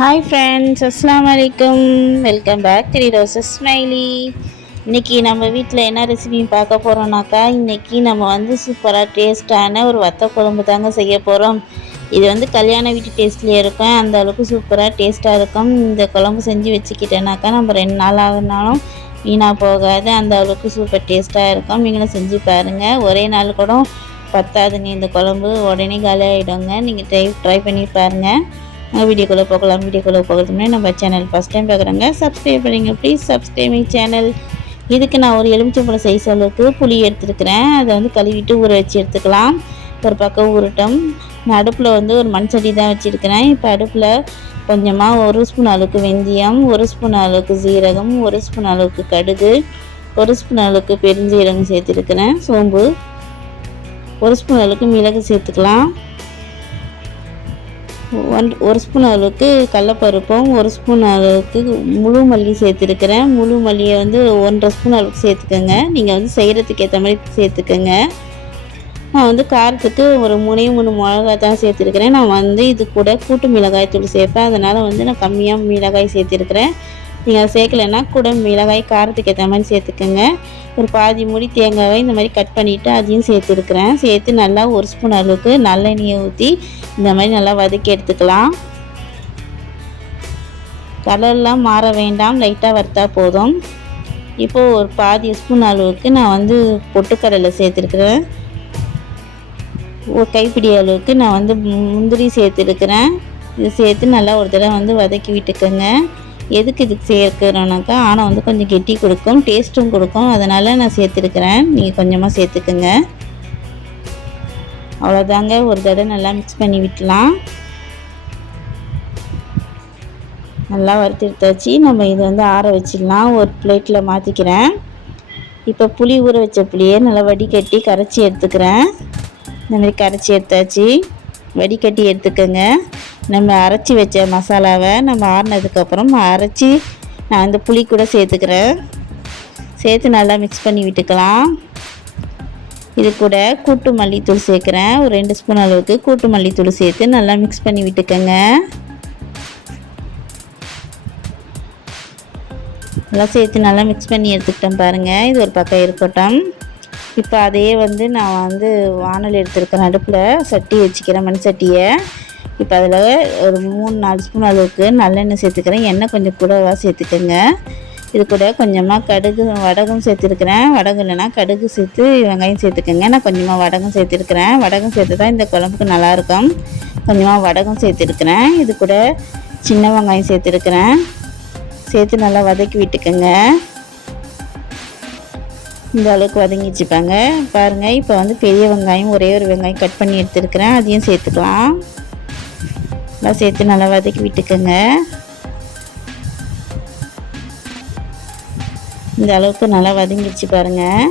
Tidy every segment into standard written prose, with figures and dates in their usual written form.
Hi friends, அஸ்ஸலாமு அலைக்கும். Welcome back to Roses Smiley. இன்றைக்கி நம்ம வீட்டில் என்ன ரெசிபி பார்க்க போகிறோம்னாக்கா, இன்றைக்கி நம்ம வந்து சூப்பராக டேஸ்ட்டான ஒரு வத்த குழம்பு தாங்க செய்ய போகிறோம். இது வந்து கல்யாண வீட்டு டேஸ்ட்லேயே இருக்கும், அந்த அளவுக்கு சூப்பராக டேஸ்ட்டாக இருக்கும். இந்த குழம்பு செஞ்சு வச்சுக்கிட்டேனாக்கா நம்ம 2 நாள் ஆகுனாலும் வீணாக போகாது, அந்த அளவுக்கு சூப்பர் டேஸ்ட்டாக இருக்கும். நீங்களும் செஞ்சு பாருங்கள். ஒரே நாள் கூட பத்தாதுங்க, இந்த குழம்பு உடனே காலி ஆகிடுங்க. நீங்கள் ட்ரை பண்ணி பாருங்கள். வீடியோக்குள்ளே போகலாம். வீடியோக்குள்ளே போகிறதுக்கு முன்னாடி நம்ம சேனல் ஃபஸ்ட் டைம் பார்க்குறாங்க, சப்ஸ்கிரைப் பண்ணிங்க ப்ளீஸ். Subscribe my channel. இதுக்கு நான் ஒரு எலுமிச்சம்பழம் சைஸ் அளவுக்கு புளி எடுத்துருக்கிறேன். அதை வந்து கழுவிட்டு ஊற வச்சு எடுத்துக்கலாம். ஒரு பக்கம் ஊறட்டும். நான் அடுப்பில் வந்து ஒரு மண் சட்டி தான் வச்சுருக்கிறேன். இப்போ அடுப்பில் கொஞ்சமாக 1 ஸ்பூன் அளவுக்கு வெந்தயம், 1 ஸ்பூன் அளவுக்கு சீரகம், 1 ஸ்பூன் அளவுக்கு கடுகு, 1 ஸ்பூன் அளவுக்கு பெருஞ்சீரகம் சேர்த்துருக்கிறேன். சோம்பு, 1 ஸ்பூன் அளவுக்கு மிளகு சேர்த்துக்கலாம். 1 ஸ்பூன் அளவுக்கு கடலப்பருப்பும், 1 ஸ்பூன் அளவுக்கு முழு மல்லி சேர்த்துருக்கிறேன். முழு மல்லியை வந்து 1.5 ஸ்பூன் அளவுக்கு சேர்த்துக்கோங்க. நீங்கள் வந்து செய்கிறதுக்கு ஏற்ற மாதிரி சேர்த்துக்கோங்க. நான் வந்து காரத்துக்கு ஒரு 3 மிளகாய் தான் சேர்த்துருக்கிறேன். நான் வந்து இது கூட கூட்டு மிளகாய் தூள் சேர்ப்பேன், அதனால் வந்து நான் கம்மியாக மிளகாய் சேர்த்துருக்கிறேன். நீங்கள் அதை சேர்க்கலைன்னா கூட மிளகாய் காரத்துக்கு ஏற்ற மாதிரி சேர்த்துக்கோங்க. ஒரு பாதி மூடி தேங்காவை இந்த மாதிரி கட் பண்ணிவிட்டு அதையும் சேர்த்துருக்குறேன். சேர்த்து நல்லா 1 ஸ்பூன் அளவுக்கு நல்லெண்ணெயை ஊற்றி இந்த மாதிரி நல்லா வதக்கி எடுத்துக்கலாம். கலர்லாம் மாற வேண்டாம், லைட்டாக வறுத்தா போதும். இப்போது ஒரு பாதி ஸ்பூன் அளவுக்கு நான் வந்து பொட்டுக்கடலை சேர்த்துருக்குறேன். ஒரு கைப்பிடி அளவுக்கு நான் வந்து முந்திரி சேர்த்துருக்குறேன். இது சேர்த்து நல்லா ஒரு தடவை வந்து வதக்கி விட்டுக்கோங்க. எதுக்கு இதுக்கு சேர்க்கிறோன்னாக்கா, ஆனால் வந்து கொஞ்சம் கெட்டி கொடுக்கும், டேஸ்ட்டும் கொடுக்கும், அதனால் நான் சேர்த்துருக்கிறேன். நீங்கள் கொஞ்சமாக சேர்த்துக்குங்க. அவ்வளோதாங்க. ஒரு தடவை நல்லா மிக்ஸ் பண்ணி விட்டுலாம். நல்லா வறுத்து எடுத்தாச்சு. நம்ம இதை வந்து ஆற வச்சிடலாம். ஒரு பிளேட்டில் மாற்றிக்கிறேன். இப்போ புளி ஊற வச்ச புளியை நல்லா வடிகட்டி கரைச்சி எடுத்துக்கிறேன். இந்த மாதிரி கரைச்சி எடுத்தாச்சு. வடிகட்டி எடுத்துக்கோங்க. நம்ம அரைச்சி வச்ச மசாலாவை நம்ம ஆறினதுக்கப்புறம் அரைச்சி நான் அந்த புளி கூட சேர்த்துக்கிறேன். சேர்த்து நல்லா மிக்ஸ் பண்ணி விட்டுக்கலாம். இது கூட கூட்டு மல்லித்தூள் சேர்க்குறேன். ஒரு 2 ஸ்பூன் அளவுக்கு கூட்டு மல்லித்தூள் சேர்த்து நல்லா மிக்ஸ் பண்ணி விட்டுக்கோங்க. நல்லா சேர்த்து நல்லா மிக்ஸ் பண்ணி எடுத்துக்கிட்டேன் பாருங்கள். இது ஒரு பக்கம் இருக்கட்டும். இப்போ அதையே வந்து நான் வந்து வானல் எடுத்துருக்கிறேன். அடுப்பில் சட்டி வச்சுக்கிறேன், மண் சட்டியை. இப்போ அதில் ஒரு 3-4 ஸ்பூன் அளவுக்கு நல்லெண்ணெய் சேர்த்துக்கிறேன். எண்ணெய் கொஞ்சம் கூடவா சேர்த்துக்கோங்க. இது கூட கொஞ்சமாக கடுகு வடகம் சேர்த்துருக்கிறேன். வடகம் இல்லைனா கடுகு சேர்த்து வெங்காயம் சேர்த்துக்கோங்க. நான் கொஞ்சமாக வடகம் சேர்த்துருக்கிறேன். வடகம் சேர்த்து தான் இந்த குழம்புக்கு நல்லாயிருக்கும். கொஞ்சமாக வடகம் சேர்த்துருக்கிறேன். இது கூட சின்ன வெங்காயம் சேர்த்துருக்கிறேன். சேர்த்து நல்லா வதக்கி விட்டுக்கோங்க. இந்த அளவுக்கு வதங்கிச்சுப்பாங்க பாருங்கள். இப்போ வந்து பெரிய வெங்காயம் ஒரே ஒரு வெங்காயம் கட் பண்ணி எடுத்துருக்கிறேன், அதையும் சேர்த்துக்கலாம். எல்லாம் சேர்த்து நல்லா வதக்கி விட்டுக்கோங்க. இந்த அளவுக்கு நல்லா வதங்கிடுச்சு பாருங்கள்.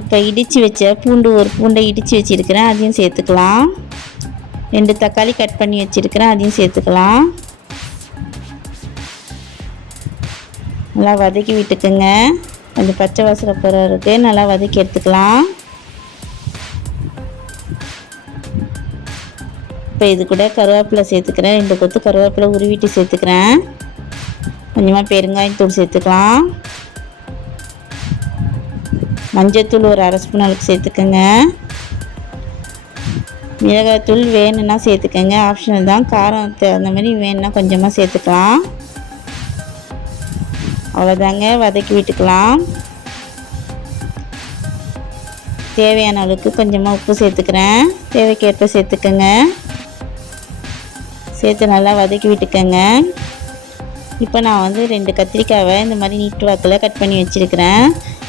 இப்போ இடித்து வச்ச ஒரு பூண்டை இடித்து வச்சுருக்கிறேன், அதையும் சேர்த்துக்கலாம். 2 தக்காளி கட் பண்ணி வச்சுருக்கிறேன், அதையும் சேர்த்துக்கலாம். நல்லா வதக்கி விட்டுக்குங்க. கொஞ்சம் பச்சை வாசனை போகிற இருக்கு, நல்லா வதக்கி எடுத்துக்கலாம். இப்போ இது கூட கருவேப்பிலை சேர்த்துக்கிறேன். 2 கொத்து கருவேப்பிலை உருவிட்டு சேர்த்துக்கிறேன். கொஞ்சமாக பெருங்காயத்தூள் சேர்த்துக்கலாம். மஞ்சத்தூள் ஒரு 1/2 ஸ்பூன் அளவுக்கு சேர்த்துக்கோங்க. மிளகாய்த்தூள் வேணும்னா சேர்த்துக்கோங்க, ஆப்ஷனல் தான். காரம் அந்த மாதிரி வேணும்னா கொஞ்சமாக சேர்த்துக்கலாம். அவ்வளோதாங்க, வதக்கி விட்டுக்கலாம். தேவையான அளவுக்கு கொஞ்சமாக உப்பு சேர்த்துக்கிறேன். தேவைக்கேற்ப சேர்த்துக்கோங்க. சேர்த்து நல்லா வதக்கி விட்டுக்கோங்க. இப்போ நான் வந்து 2 கத்திரிக்காவை இந்த மாதிரி நீட்டு வாக்கில் கட் பண்ணி வச்சுருக்கிறேன்.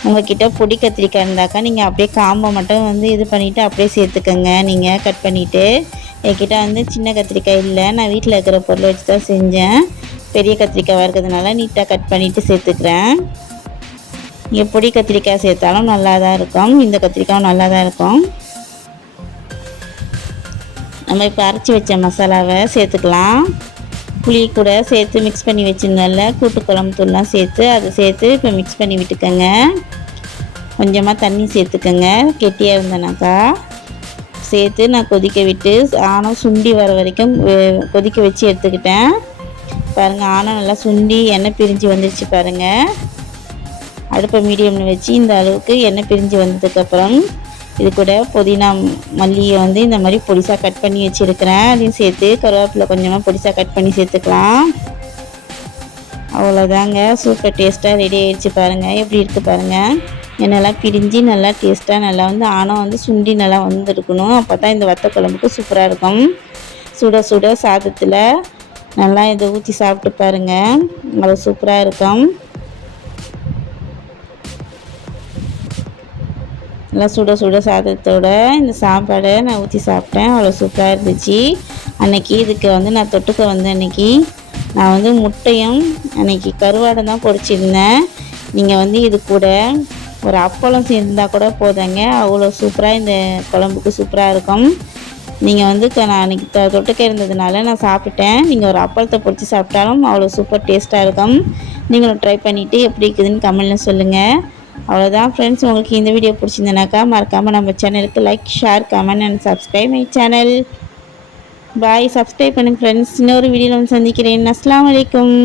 உங்கள்கிட்ட பொடி கத்திரிக்காய் இருந்தாக்கா நீங்கள் அப்படியே காம்பை மட்டும் வந்து இது பண்ணிவிட்டு அப்படியே சேர்த்துக்கோங்க. நீங்கள் கட் பண்ணிவிட்டு, என்கிட்ட வந்து சின்ன கத்திரிக்காய் இல்லை, நான் வீட்டில் இருக்கிற பொருளை வச்சு தான் செஞ்சேன். பெரிய கத்திரிக்காய் இருக்கிறதுனால நீட்டாக கட் பண்ணிவிட்டு சேர்த்துக்கிறேன். நீங்கள் பொடி கத்திரிக்காய் சேர்த்தாலும் நல்லா தான் இருக்கும், இந்த கத்திரிக்காயும் நல்லா தான் இருக்கும். நம்ம இப்போ அரைச்சி வச்ச மசாலாவை சேர்த்துக்கலாம். புளி கூட சேர்த்து மிக்ஸ் பண்ணி வச்சுருந்தோம்ல, கூட்டு குழம்பு தூள்லாம் சேர்த்து அதை சேர்த்து இப்போ மிக்ஸ் பண்ணி விட்டுக்கோங்க. கொஞ்சமாக தண்ணி சேர்த்துக்கோங்க, கெட்டியாக இருந்தனாக்கா. சேர்த்து நான் கொதிக்க விட்டு ஆணம் சுண்டி வர வரைக்கும் கொதிக்க வச்சு எடுத்துக்கிட்டேன். பாருங்கள், ஆணம் நல்லா சுண்டி எண்ணெய் பிரிஞ்சு வந்துடுச்சு பாருங்கள். அடுப்பை மீடியமில் வச்சு இந்த அளவுக்கு எண்ணெய் பிரிஞ்சு வந்ததுக்கப்புறம் இது கூட புதினா மல்லியை வந்து இந்த மாதிரி பொடிசாக கட் பண்ணி வச்சுருக்கிறேன். அதையும் சேர்த்து கருவேப்பிலை கொஞ்சமாக பொடிசாக கட் பண்ணி சேர்த்துக்கலாம். அவ்வளோதாங்க, சூப்பர் டேஸ்ட்டாக ரெடி ஆகிடுச்சு பாருங்கள். எப்படி இருக்குது பாருங்கள். எண்ணெய்லாம் பிரிஞ்சு நல்லா டேஸ்ட்டாக நல்லா வந்து ஆணம் வந்து சுண்டி நல்லா வந்துருக்கணும். அப்போ தான் இந்த வத்த குழம்புக்கு சூப்பராக இருக்கும். சுட சுட சாதத்தில் நல்லா இதை ஊற்றி சாப்பிட்டு பாருங்கள், அவ்வளோ சூப்பராக இருக்கும். நல்லா சுட சுட சாதத்தோட இந்த சாப்பாடை நான் ஊற்றி சாப்பிட்டேன். அவ்வளோ சூப்பராக இருந்துச்சு. அன்றைக்கி இதுக்கு வந்து நான் தொட்டுக்க வந்து அன்றைக்கி நான் வந்து முட்டையும் அன்றைக்கி கருவாடை தான் பொரிச்சிருந்தேன். நீங்கள் வந்து இது கூட ஒரு அப்பளம் சேர்ந்தால் கூட போதாங்க, அவ்வளோ சூப்பராக இந்த குழம்புக்கு சூப்பராக இருக்கும். நீங்கள் வந்து நான் அன்றைக்கி தொட்டுக்க இருந்ததுனால நான் சாப்பிட்டேன். நீங்கள் ஒரு அப்பளத்தை பொரித்து சாப்பிட்டாலும் அவ்வளோ சூப்பர் டேஸ்ட்டாக இருக்கும். நீங்களும் ட்ரை பண்ணிவிட்டு எப்படி இருக்குதுன்னு கமெண்ட்டில் சொல்லுங்கள். அவ்வளோதான் ஃப்ரெண்ட்ஸ், உங்களுக்கு இந்த வீடியோ பிடிச்சிருந்தனாக்கா மறக்காமல் நம்ம சேனலுக்கு like, share, comment and subscribe my channel. Bye, subscribe பண்ணுங்கள் ஃப்ரெண்ட்ஸ். இன்னொரு வீடியோவில் வந்து சந்திக்கிறேன். அஸ்ஸலாமு அலைக்கும்.